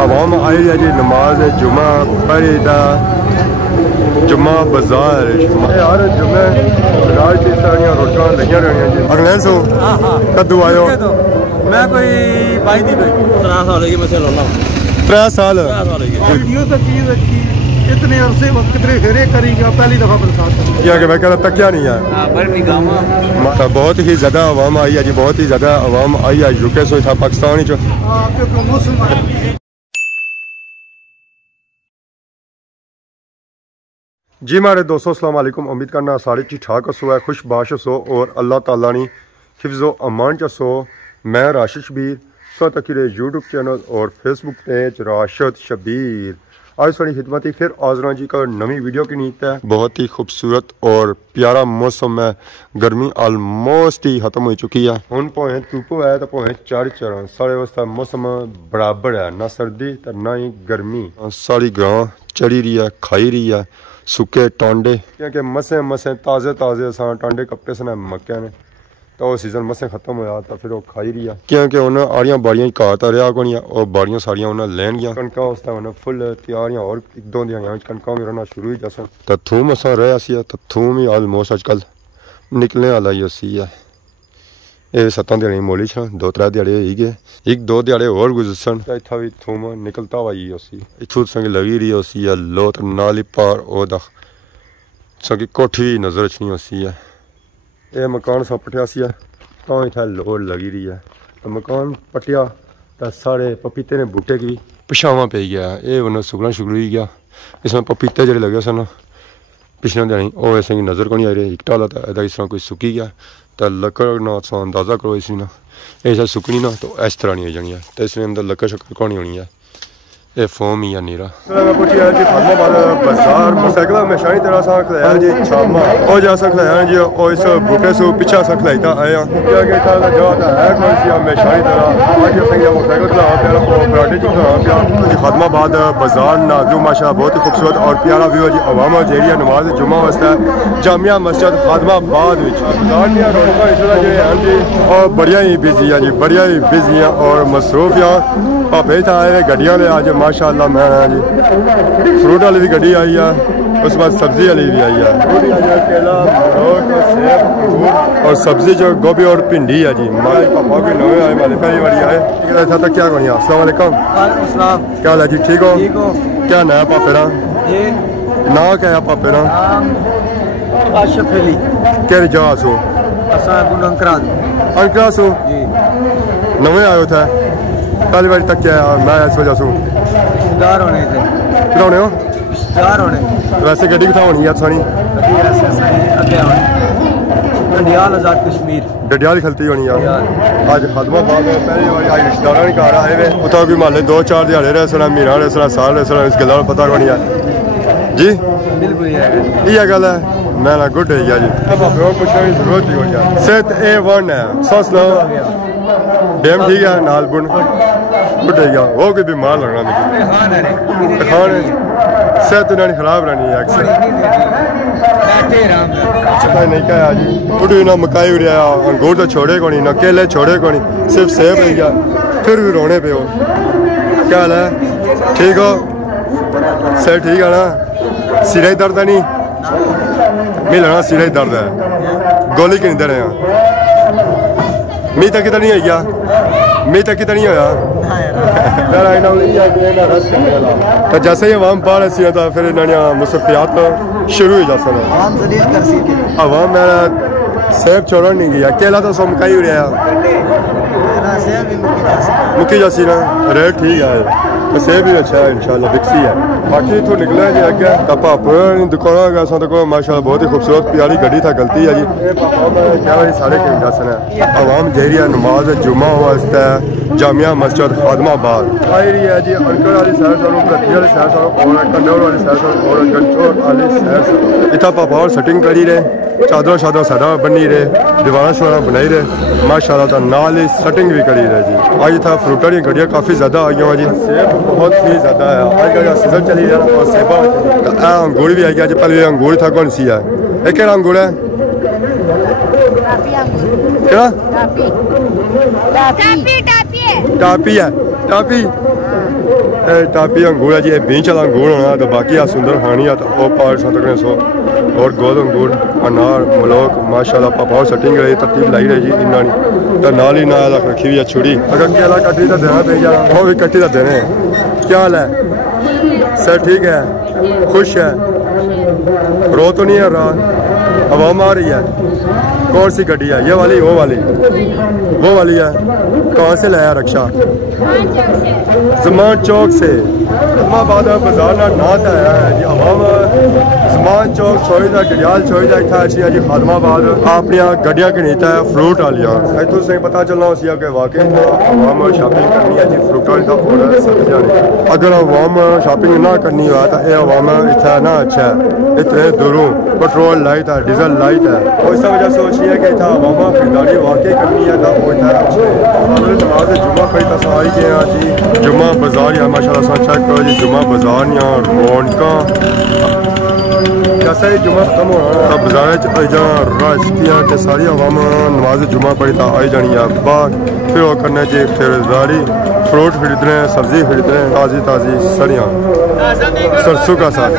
आवाम आई है जी नमाज जुमा पढ़ी था जुम्मा बाजार यार जुम्मे राज की सारियां रोटियां लगिया रही जी अगले सो कद्दू आयो मैं कोई 22 दिन 3 साल की मैं लाना 3 साल वीडियो तो चीज अच्छी इतने अरसे वक्त कितने फेरे करी गया पहली दफा बरसात क्या कि मैं कहता तकिया नहीं है बहुत ही ज्यादा आवाम आई है जी बहुत ही ज्यादा आवाम आई है यूके से था पाकिस्तान मौसम जी मेरे दोस्तों अस्सलाम वालेकुम उम्मीद करना सारे ठीक ठाक सो है खुश बाश सो और अल्लाह ताला नी हिफ्ज़ो अमान च सो मैं राशिद शबीर सो तक यूट्यूब चैनल और फेसबुक पेज राशिद शबीर आज थोड़ी खिदमत ही फिर आजरा जी का नवी वीडियो की नीयत है। बहुत ही खूबसूरत और प्यारा मौसम है। गर्मी आलमोस्ट ही खत्म हो चुकी है। हूँ भावें धुप है तो भावें चढ़ सारे वास्ते मौसम बराबर है ना सर्दी तो ना ही गर्मी। सारी गां चढ़ी रही है खाई रही है सुके टांडे क्योंकि मसे मसे ताज़े ताज़े असा टांडे कपड़े सने मक्या ने तो वो सीजन मसे खत्म होया तो फिर वो खाई रही है क्योंकि उन्हें आड़ियां बाड़ियां घा तो रहा को और बाड़ियां सारियां उन्हें लैन गया कणका उसका उन्हें फुल तैयारियां और 1-2 दिन कणका भी रहना शुरू ही जैसा तो थूम असा रहा सी तो थूम ही आलमोस्ट अजकल निकलने वाला ही उसी है। ये 7 दिहाड़ी मोली छ 2-3 दिहाड़े ही गए 1-2 दिहाड़े और गुजरसन तो इतना भी थूम निकलता हुआ ही उसी इतू संग लगी रही उसी है लोत नाली पार ओदा संग कोठी भी नजर अच्छी उसी है। ये मकान सा पटिया सी है तो इतना लोड़ लगी रही है तो मकान पटिया तो सारे पपीते ने बूटे की पिछावा पे गया ये उन्हें सुगला शुगल ही गया इसमें पपीते जो लगे सन पिछले दिन वो ऐसे की नज़र को नहीं आ रही एक टाला तो इस तरह कोई सुकी गया तो लकड़ ना अंदाज़ा करो इसी ना ये सुकनी ना तो इस तरह नहीं हो जानी है तो इसमें अंदर लकड़ शक्कर कौन होनी है ये फोम ही है नीरा बाजार मोटरसाइकिल में शाही तरह सा खलाया जी छामा और जैसा खलाया जी और इस बूटे से पीछा सा खलाईता आया क्या कि था जो है कौन सी मैं शाही तरह आज संग मोटरसाइकिल खलाया प्यारा पराठे जो खलाया प्यारा खादमाबाद बाजार नाजू माशा बहुत ही खूबसूरत और प्यारा व्यू है जी अवामा जेरिया नमाज जुम्मा वास्ते जामिया मस्जिद खादमाबाद बाजार दी रौनक इसलिए जो है जी और बढ़िया ही बिजी है जी बढ़िया ही बिजी है और मसरूफ है भापे था आए गड्डियां ले आज माशाअल्लाह मैं जी फ्रूट वाली भी गड्डी आई है उस बाद सब्जी वाली भी आई है केला सेब और सब्जी जो गोभी और भिंडी है जी हमारे पापा भी नवे आए हमारे पहली बारी आए था तो क्या करिए अस्सलाम वालेकुम क्या हाल है जी ठीक हो क्या नया पापे ना ना क्या है पापे ना आशिफ अली क्या जगह सो अंकरा सो नवे आयो था पहली बार तक क्या मैं इस वजह से होने थे खिलौने हो होने वैसे गड्डी कितना होनी है सानी डडियाल आजाद कश्मीर डडियाल खलती होनी है आज खादमाबाद में पहली बार आज रिश्तेदार ने घर आए हुए उतना कोई मान ले 2-4 दिहाड़े रहे सर महीना रहे सर साल रहे सर इस गल पता होनी है जी बिल्कुल ये गल है मैं ना गुड है जी पूछने की जरूरत ही होनी है सेहत A1 है सांस लो डेम ठीक है नाल बुन बुढ़ेगा वो कोई बीमार लगना नहीं खाने सेहत इन्होंने खराब रहनी है अक्सर पता नहीं क्या है जी बुढ़ी ना मकाई रहा अंगूर तो छोड़े को नहीं ना केले छोड़े को नहीं सिर्फ सेब रह गया फिर भी रोने पे हो क्या हाल है ठीक हो सर ठीक है ना सिरा ही दर्द है नहीं मिलना सिरा ही दर्द है गोली क्यों दे रहे हैं मी तक कितना नहीं है मी तक कितना नहीं होया तो जैसे ही आवाम पा रही तो फिर इन्होंने मुसफियात शुरू हो जाता आवाम मेरा सेब छोड़न नहीं गया केला तो सो मकाई रहा मुकी जासी ना रेट ठीक है तो सेब भी अच्छा है इंशाल्लाह बिकसी है बाकी इतों निकले जी अगे तो पापा दुकान गया तो माशाल्लाह बहुत ही खूबसूरत प्यारी गड्डी था गलती है जी क्या भाई सारे कहीं दसन है आवाम जहरिया नमाज जुम्मा वास्ते जामिया मस्जिद खादमाबाद आई रही है जी अनकर वाली सैर सरो प्रति वाली सैर सरो और कंडोर वाली सैर सरो और गंचोर वाली सैर सरो इतना पापा और सेटिंग करी रहे चादर शादर सादा बनी रहे दीवाना शवाना बनाई रहे माशाल्लाह तो नाल ही सेटिंग भी करी रहे जी आज था फ्रूटर की गड्डियाँ काफ़ी ज़्यादा आई हुआ जी सेब बहुत ही ज़्यादा है आज का सीजन चली रहा है और सेबा तो अंगूर भी आई गया जी पहले अंगूर था कौन सी है एक क्या अंगूर है क्या टापी है टापी टापी अंगूर है जी, बीच वाला अंगूर होना तो बाकी आ सुंदर खानी है तो वो पार सौ सौ और गोद अंगूर अनार मलोक माशाल्लाह पापा सेटिंग रही तरतीब लाई रही जी इन्ना नहीं तो नाल ही ना रखी हुई है छुड़ी अगर केला कट्टी का देना पे जा वो भी कट्टी का देने क्या हाल है सर ठीक है खुश है रो तो नहीं है रात हवा आ रही है कौन सी गड्डी है ये वाली वो वाली है कहाँ से लाया रक्षा ज़मान चौक से इस्लामाबाद बाजार ना नात आया है जी अवाम ज़मान चौक छोड़दा गडियाल छोड़दा इतना अच्छी जी खादमाबाद अपनी गड्डियां खरीदता है फ्रूट वालियां इतों से पता चलना उसी कि वाकई अवाम शॉपिंग करनी है जी फ्रूट वाली का और सब्जियां अगर अवाम शॉपिंग ना करनी हुआ तो यह अवाम इतना ना अच्छा है इतने दूरों पेट्रोल लाइट है डीजल लाइट है और इस वजह सोची है कि इतना अवाम खरीदारी वाकई करनी है तो वो इतना अच्छे नमाज जुम्मा पढ़ी तो सारी गए हैं जी जुम्मा बाजार या माशाल्लाह सा चेक करो जी जुम्मा बाजार या रौनक जैसे ही जुम्मा खत्म होना तो बाजार रश किया कि सारी अवाम नमाज जुम्मा पढ़ी तो आई जानी है बाहर फिर वो करने जी खरीदारी फ्रूट खरीद रहे हैं सब्जी खरीद रहे हैं ताज़ी ताज़ी सड़ियाँ सरसों का साग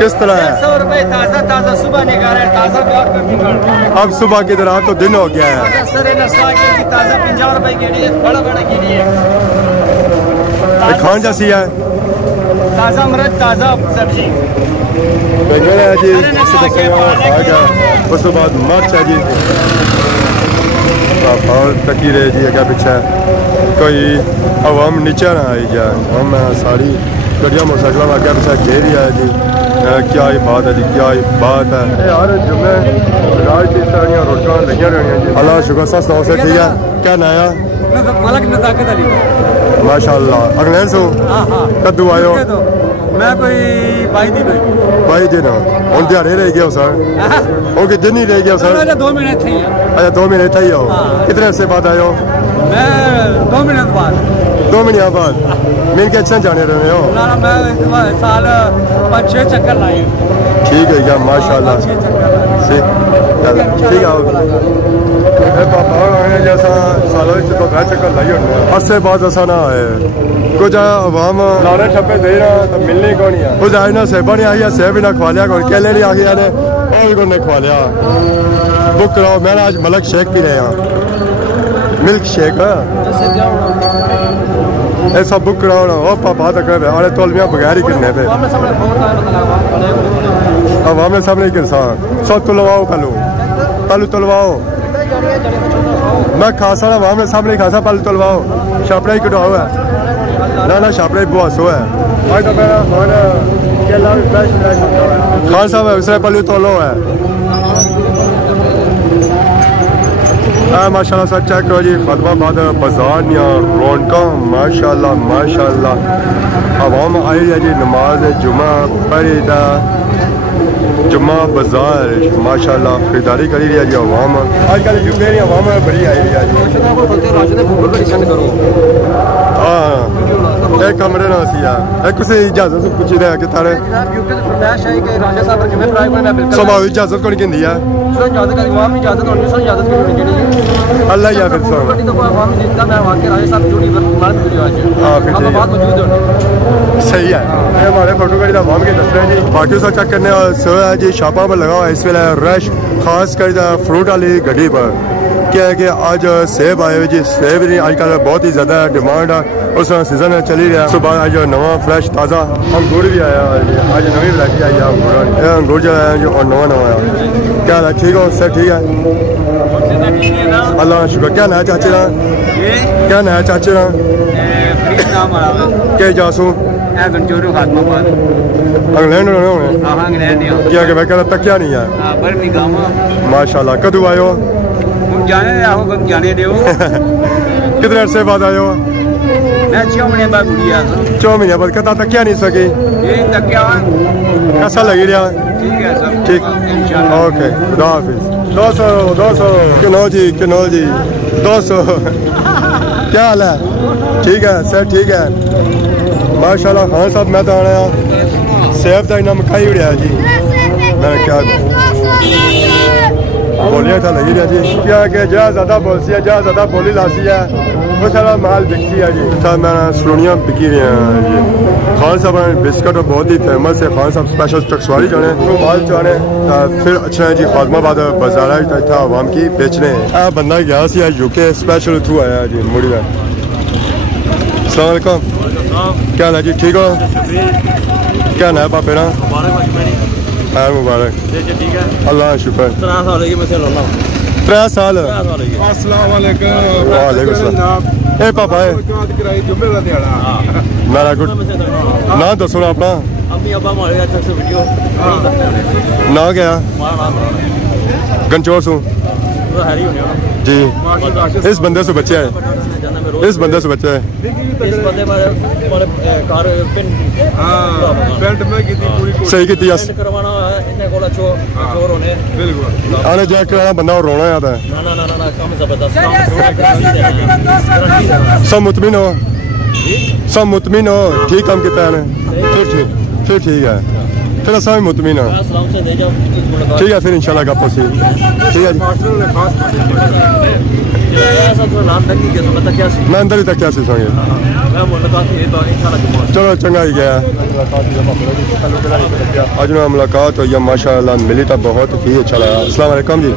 किस तरह है 100 रुपए ताज़ा सुबह निकाले ताज़ा अब सुबह की तरह तो दिन हो गया है ताज़ा 50 रुपए के लिए बड़ा के लिए खान जैसी है ताज़ा मर्द ताज़ा सब्जी बैंगन है जी उसके बाद मिर्च है जी और तकी रहे जी अगर पीछे कोई अवाम नीचे ना आई जाए हम सारी गड्डियाँ मोटरसाइकिल में अगर पीछे घेर ही है जी क्या ही बात है जी क्या ही बात है यार जुम्मे राज की सारियाँ रोटियाँ लगी रहनी जी अल्लाह शुक्र सा सौ से ठीक है क्या नया मलक नज़ाकत अली माशाल्लाह अगले सो कद्दू आयो मैं कोई 22 दिन हम दिहाड़े रह गया सर ओके दिन ही रह गया सर 2 महीने थे अच्छा 2 महीने थे हो कितने अर्से बाद आयो मैं 2 महीने बाद 2 महीने बाद मिल के अच्छा जाने रहे हो ना मैं साल 5-6 चक्कर लाई ठीक है क्या माशाल्लाह ठीक है पापा जैसा सालों तो चक्कर लाई होने अरसे बाद ऐसा ना आए कुछ अवाम लाने छप्पे दे रहा तो मिलने को नहीं है कुछ आज ना सेबा नहीं आई सेब ही ना खवा लिया कौन केले नहीं आखिया ने और को खवा लिया बुक कराओ मैं आज मलक शेक पी रहे हैं मिल्क शेक ऐसा बुक कराओ ना वो पापा तक अरे तोलमिया बगैर ही किन्ने पे अवाम सामने किसान सब तुलवाओ पहलू तुलवाओ मैं खासा ना अवाम सामने खासा पहलू तुलवाओ छापड़ा ही कटवाओ है ना छापड़े बहुत सो है खान साहब है उसने पहले तो लो है माशाल्लाह सर चेक करो जी खादमाबाद बाजार या रौनक माशाल्लाह माशाल्लाह अवाम आई है जी नमाज जुम्मा पढ़ी जुम्मा बाजार माशाल्लाह खरीदारी करी रही है जी अवाम आजकल यूके अवाम बड़ी आई रही है जी हाँ एक कमरे ना सिया एक किसी इजाजत पूछी रहा कि तारे समावी इजाजत को नहीं दी है अल्लाह या फिर सही है हमारे फोटो करी अवाम के दस रहे जी बाकी सब चेक करने है जी शापा पर लगा हुआ इस वे रश खास कर फ्रूट वाली गड्डी पर क्या है कि आज सेब आए हुए जी सेब नहीं आजकल बहुत ही ज़्यादा डिमांड है उस सीजन चली रहा सुबह आज नवा फ्रेश ताज़ा अंगूर भी आया आज नवी वैरायटी आई है अंगूर जो है जो नवा नवा आया क्या है ठीक हो सर ठीक है अल्लाह शुक्र क्या नया चाचे ना क्या नया चाचे ना क्या जासू इंग्लैंड क्या कि मैं कहना तकिया नहीं है माशाल्लाह कदू आयो जाने दो कितने अरसे बाद आयो मैं 6 महीने बाद 6 महीने बाद कहता तकिया नहीं सकी कैसा लगी रहा ठीक है सब ठीक ओके खुदा हाफिज 200 किनो जी 200 क्या हाल है ठीक है सर ठीक है माशाल्लाह खान साहब मैं तो आना सेब का इना मकाई उड़िया जी मैं क्या बोलिया था लगी रहा जी क्या कि जहाँ ज़्यादा बोलती है जहाँ ज़्यादा बोली लासी है वो सारा माल बिकती है जी। सर मैं सलोनियाँ बिकी रही हैं जी। खान साहब बिस्किट बहुत ही फेमस है। खान साहब स्पेशल टक्सवारी जाने तो माल जाने फिर अच्छा है जी। खादमाबाद बाजार था आवाम की बेचने बंदा गया सी यूके स्पेशल थ्रू आया जी मुड़ी में। अस्सलाम वालेकुम, क्या हाल है जी? ठीक हो? क्या नाम है पापे ना? खैर मुबारक। अल्लाह शुक्र। 3 साल। वालेकुम सलाम। ए पापा मेरा गुड ना दसो ना अपना ना क्या गंचोर सू जी। इस बंदे से बच्चे है, इस बंदे से बच्चे है। सही की आने जाए कराना बंदा और रोना याद है। सब मुतमिन हो, सब मुतमिन हो। ठीक काम किया है फिर ठीक है। फिर असा भी मुतमिन हो। ठीक है फिर इंशाल्लाह गप सी। ठीक है जी। मैं अंदर ही तक क्या सी संगे। चलो चंगा ही गया अज ना मुलाकात हुई माशाअल्लाह मिली तो बहुत ही अच्छा लगा। अस्सलाम वालेकुम जी,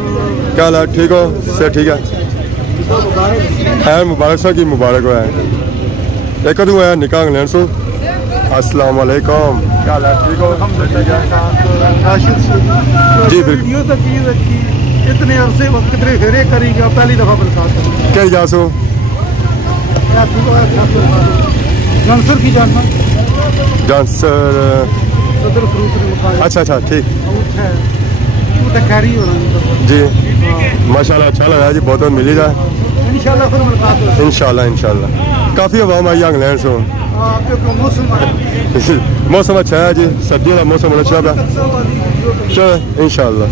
क्या हाल है? ठीक हो? से ठीक है। खैर मुबारक सा की मुबारक हुआ है। एक कदू है निकाह इंग्लैंड से। अस्सलाम वालेकुम, क्या हाल है? ठीक हो? जी बिल्कुल। इतने अरसे वक्त कितने फेरे करेगा पहली दफा बरसात। क्या जासो जानसर की जानना जानसर। अच्छा अच्छा ठीक जी। माशाल्लाह अच्छा लगा जी, बहुत मिली जाए इंशाल्लाह। फिर मुलाकात इंशाल्लाह इंशाल्लाह। काफ़ी आवाम आई इंग्लैंड से। मौसम अच्छा है जी, सर्दियों का मौसम अच्छा है। चलो इंशाल्लाह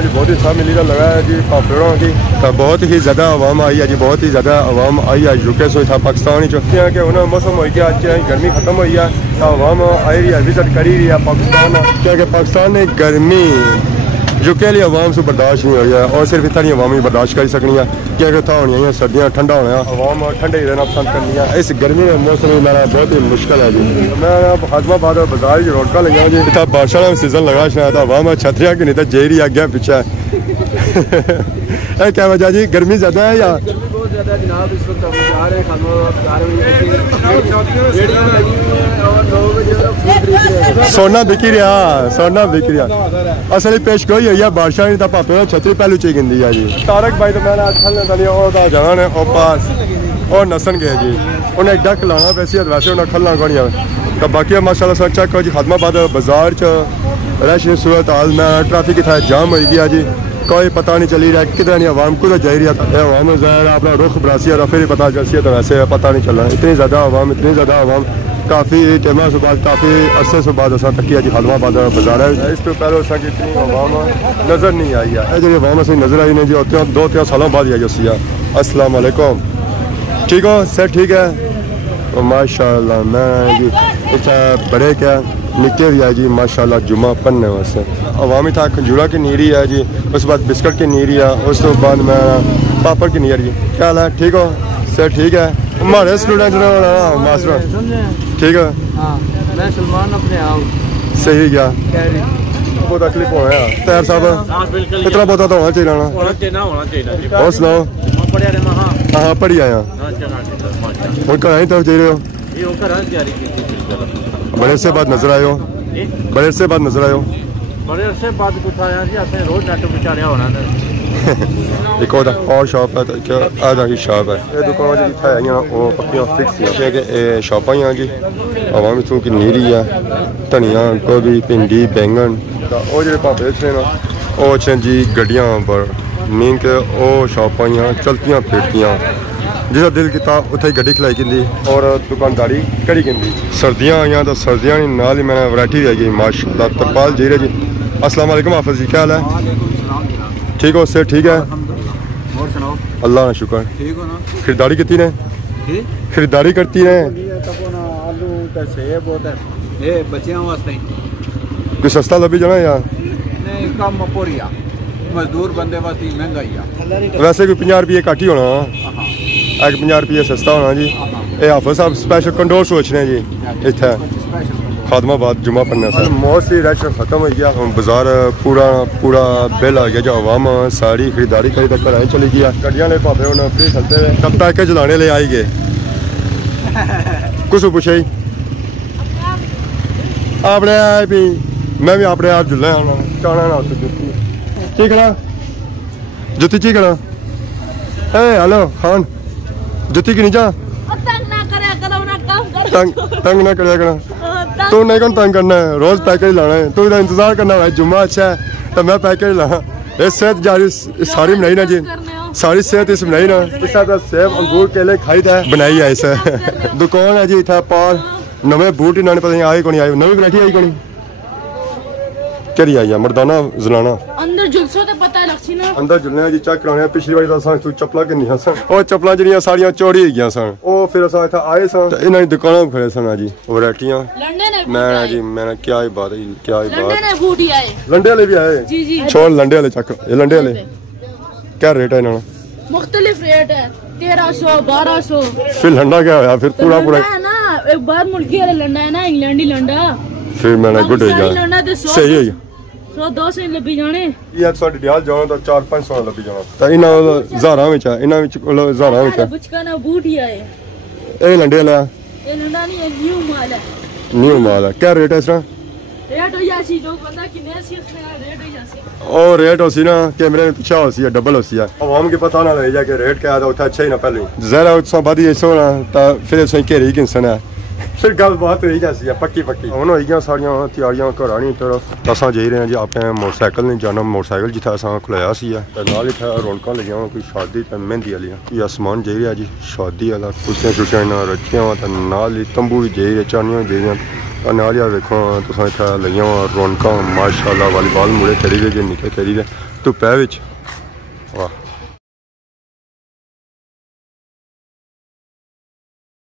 जी बहुत ही अच्छा मिली लगा है जी। पापड़ों की तो बहुत ही ज़्यादा आवाम आई है जी, बहुत ही ज़्यादा आवाम आई है। यूके से था पाकिस्तान चाहते हैं कि उन्हें मौसम हो गया अच्छे गर्मी खत्म हुई है तो आवाम आई रही है, विजिट करी रही है पाकिस्तान। क्योंकि पाकिस्तान ने गर्मी यूके लिए आवाम से बर्दाश्त नहीं हो गया और सिर्फ इतना नहीं आवाम ही बर्दाश्त कर सकनी है क्योंकि इतना होनी है सर्दियाँ ठंडा होना आवाम ठंडे ही रहना पसंद करनी है। इस गर्मी में मौसम में मेरा बहुत ही मुश्किल है जी। मैं खादमाबाद बाजार की रोडका लगा जी। इतना बारिश का सीजन लगा शायद आवाम छतरिया की नहीं तो जेरी आगे पीछे है। क्या वजह जी, गर्मी ज़्यादा है या सोना बिकी रहा? सोना बिकी रहा असल पेश गोई हुई है बारिशा नहीं तो पापे छतरी पहलू चाहिए गिंदी है जी। तारक भाई तो मैंने जान है और पास और नसन गए जी। उन्हें डक लाना वैसे वैसे उन्हें खलना कौन तो बाकी माशाल्लाह से चेक करो जी। खादमाबाद बाजार च रश सूरत हाल में ट्रैफिक की जाम हो गया जी। कोई पता नहीं चली रहा किधर नहीं आवाम कुछ जा रही है। आवाम ज़ाहिर अपना रुख बरासी है फिर ही पता चलती है तो वैसे पता नहीं चल रहा है। इतनी ज़्यादा आवाम काफ़ी टेमा से बाद काफ़ी अरसे से बाद असा तकी है जी। खादमाबाद बाजार है इस तो पहले असा इतनी आवाम नज़र नहीं आई है जी। आवाम अस नज़र आई नहीं जी 2-3 सालों बाद आई उसी। अस्सलाम वालेकुम, ठीक हो? सर ठीक है माशाल्लाह। मैं जी इतना बड़े क्या निके भी है जी माशाल्लाह जुमा पढ़ने वास्ते। अवामी था खजूरा की नीरी है जी, उस बाद बिस्किट की नीरी है, उस तो बाद मैं पापड़ की नीरी। क्या हाल है? ठीक हो? सर ठीक है। हमारे स्टूडेंट मास्टर ठीक है। मैं सलमान अपने आओ सही क्या बहुत तकलीफ हो रहा है तैयार साहब। इतना बहुत तो होना चाहिए ना। और सुनाओ? हाँ पढ़ी आया और घर आई तरफ जा रहे हो? बड़े से बाद नजर आयो? बड़े से बाद नजर आयो? बड़े अरसे बाद कुछ आया जी। अपने रोज नेट विचारिया होना एक और शॉप है तो आधा की शॉप है। ये दुकान जी है वो पक्कियां फिक्स है कि शॉपां हैं जी। आवामी थू की नीरी है, धनिया, गोभी, भिंडी, बैंगन और जो भापे बेच रहे ना वो अच्छे जी गड्डियां पर मीन के वो शॉपां चलतियां फिरतियां जिस दिल किया उत्थे गड्डी खिलाई गिंदी और दुकानदारी करी गिंदी। सर्दियाँ आईया तो सर्दियाँ नाल ही मैंने वैरायटी भी आई माशाल्लाह। तरपाल जीरे जी। अस्सलाम वालेकुम हाफिज़ जी, क्या हाल है? ठीक हो? सर ठीक है अल्लाह का शुक्र। खरीदारी कितनी ने? खरीदारी करती है कोई सस्ता लभी जाना या मजदूर बंदे वास्ते महंगाई है। वैसे कोई 50 रुपये घट ही होना एक 50 रुपये सस्ता होना जी। ये हाफिज साहब स्पेशल कंडोर सोचने जी इतने खादमाबाद जुमा पढ़ने से मोस्टली रश खत्म हो गया। बाजार पूरा बिल आ गया जो आवाम सारी खरीदारी करी तक घर चली गया। गड्डियां ले भावे हूँ फ्री चलते हुए तब पैकेज लाने ले आई गए। कुछ पूछे ही अपने आप ही मैं भी अपने आप जुल्ला चाहना ना जुत्ती चीकना जुत्ती चीकना हेलो खान जुत्ती की नहीं जा तंग ना करे तू नहीं कौन तंग करना है रोज पैकेज लाना है तू इंतजार करना है जुम्मा अच्छा है तो मैं पैकेज लाना ये सेहत जारी सारी बनाई ना जी सारी सेहत इस बनाई ना इस सेब अंगूर केले खाई था बनाई है इस दुकान है जी इतना पार नवे बूट इन्होंने पता नहीं आई को नहीं आई नवी वैरायटी आई को नहीं करी आई है मर्दाना जलाना अंदर जुलसो तो पता लगसी ना अंदर जुलने जी चेक कराने पिछली बार तो तू चप्पला कि नहीं सन ओ चप्पला जड़ियां सारियां चोरी हो गई सन ओ फिर असा इथा आए सन इन्होंने दुकान खड़े सन जी वैरायटियां मैं जी मैंने क्या ही बात क्या ही बात लंडे वाले भी आए जी जी छोड़ लंडे वाले चक ये लंडे वाले क्या रेट है इन्होंने मुख्तलिफ रेट है 1300 1200 फिर लंडा क्या होया फिर पूरा है ना एक बार मुल्की वाला लंडा है ना इंग्लैंडी लंडा फिर मैंने गुड हो गया सही है 100-200 लबी जाने ये साडी डियाल जाओ तो 400-500 लबी जाना तो इना हजारां विच इना विच हजारां विच बचकाना बूट ही आए ए लंडे ला ये लंडा नहीं है न्यू माल है क्या रेट है इसका रेट हो जासी जो बंदा किने सी रेट हो जासी और रेट होसी ना कैमरे में पीछे होसी है डबल होसी है आवाम के पता ना लग जाए कि रेट क्या है उठा अच्छा ही ना पहले जरा उससे बादी ऐसो ना तो फिर सही घेरी किंसन है फिर गल बात हुई जैसी है पक्की हुन हो गई सारियां तैयारियां घर आनी तरफ असां जा रहे हैं जी अपने मोटरसाइकिल नहीं जाना मोटरसाइकिल जिथे असां खुलाया सी है नाल इत्थे रौनकां लगियां कोई शादी ते मेहंदी वाली ये आसमान जा रहा जी शादी वाला कुर्सियां शुर्सियां रखियां ते नाल ही तंबू भी जा रहे चानियां जा रही नाल यार देखो तुसां इत्थे लगियां रौनकां माशाअल्लाह वालीबाल मुड़े खेली दे जे निक्के खेली दे धुप्पै विच वाह